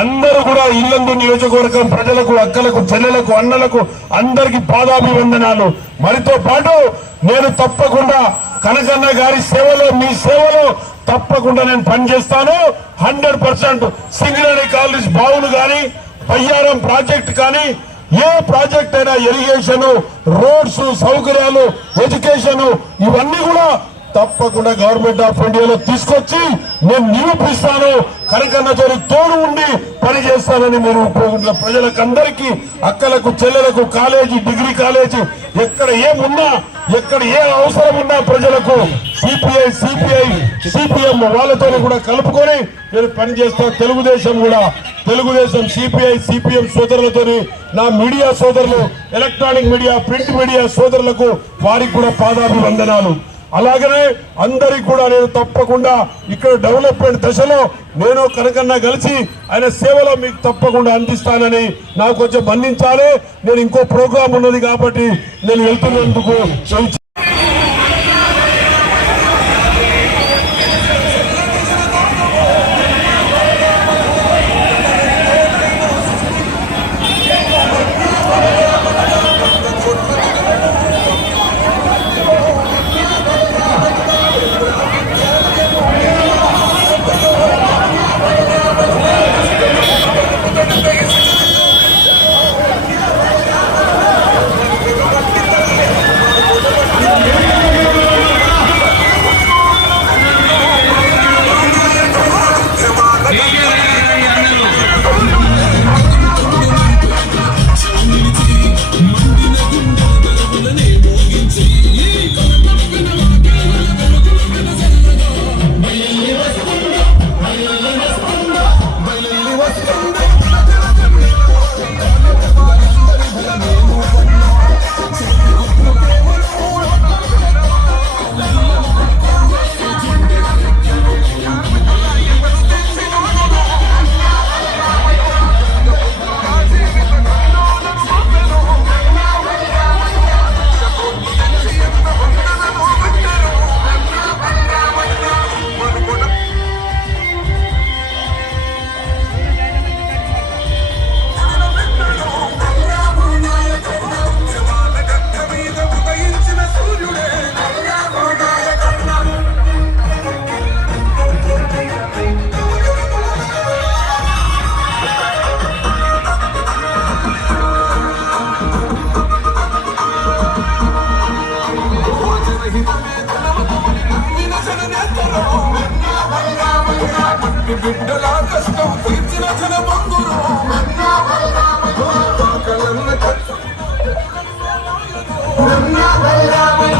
అందరూ కూడా ఇల్లందు నియోజకవర్గం ప్రజలకు, అక్కలకు, చెల్లెలకు, అన్నలకు అందరికి పాదాభివందనాలు. మరితో పాటు నేను తప్పకుండా కనకన్న గారి సేవలో, మీ సేవలో తప్పకుండా నేను పనిచేస్తాను. 100% సింగరేణి కాలేజ్ బావులు కానీ, పయ్యారం ప్రాజెక్ట్ కానీ, ఏ ప్రాజెక్ట్ అయినా, ఇరిగేషన్, రోడ్స్, సౌకర్యాలు, ఎడ్యుకేషన్, ఇవన్నీ కూడా తప్పకుండా గవర్నమెంట్ ఆఫ్ ఇండియాలో తీసుకొచ్చి నేను నిరూపిస్తాను. కనకన్నతో తోడు ఉండి పని చేస్తానని మీరు ప్రజలకందరికీ, అక్కలకు, చెల్లెలకు, కాలేజీ, డిగ్రీ కాలేజీ ఎక్కడ ఏమున్నా, ఎక్కడ ఏ అవసరం ఉన్నా ప్రజలకు సిపిఐ, సిపిఎం వాళ్ళతో కూడా కలుపుకొని నేను పనిచేస్తాను. తెలుగుదేశం సిపిఐ, సిపిఎం సోదరులతో, నా మీడియా సోదరులు, ఎలక్ట్రానిక్ మీడియా, ప్రింట్ మీడియా సోదరులకు వారికి కూడా పాదాభివందనాలు. అలాగనే అందరికి కూడా నేను తప్పకుండా ఇక్కడ డెవలప్మెంట్ దశలో నేను కనకన్న కలిసి ఆయన సేవలో మీకు తప్పకుండా అందిస్తానని నాకు కొంచెం మన్నించాలి. నేను ఇంకో ప్రోగ్రాం ఉన్నది కాబట్టి నేను వెళ్తున్నందుకు బిడ్డలా కష్టం తీర్చిన జన బంధురు కలన్న